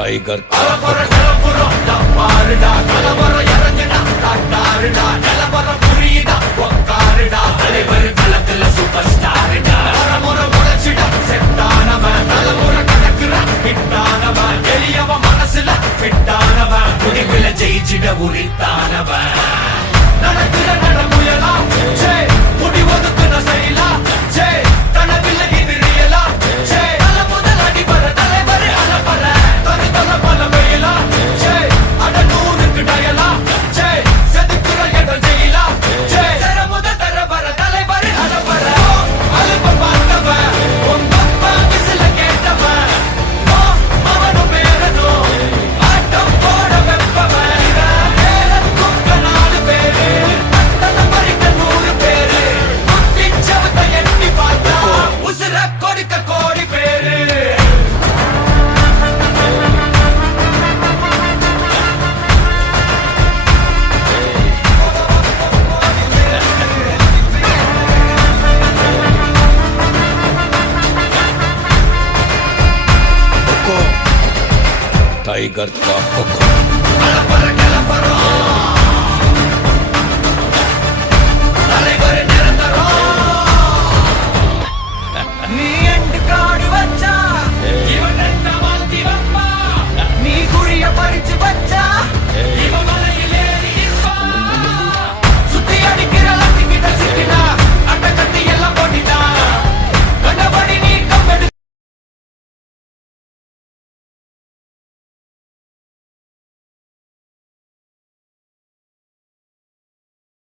tiger ஜெயிச்சிட உரித்தானவன் நடக்கிற நடமுயலா முடி ஒதுக்குன செயலா கனவில்லை இது ரியலா தல முதல் அடிபர தலைவர் அலப்பற தனி தல பல வெயிலா அட நூறுக்கு டயலா செதுக்குற இடம் ஜெயிலா தர முதல் தர வர தலைவர் அலப்பற அலுப்ப பார்த்தவன் உங்க அப்பா விசில கேட்டவன் அவனும் பேரனும் ஆட்டம் போட வெப்பவன் टाइगर का हुक्म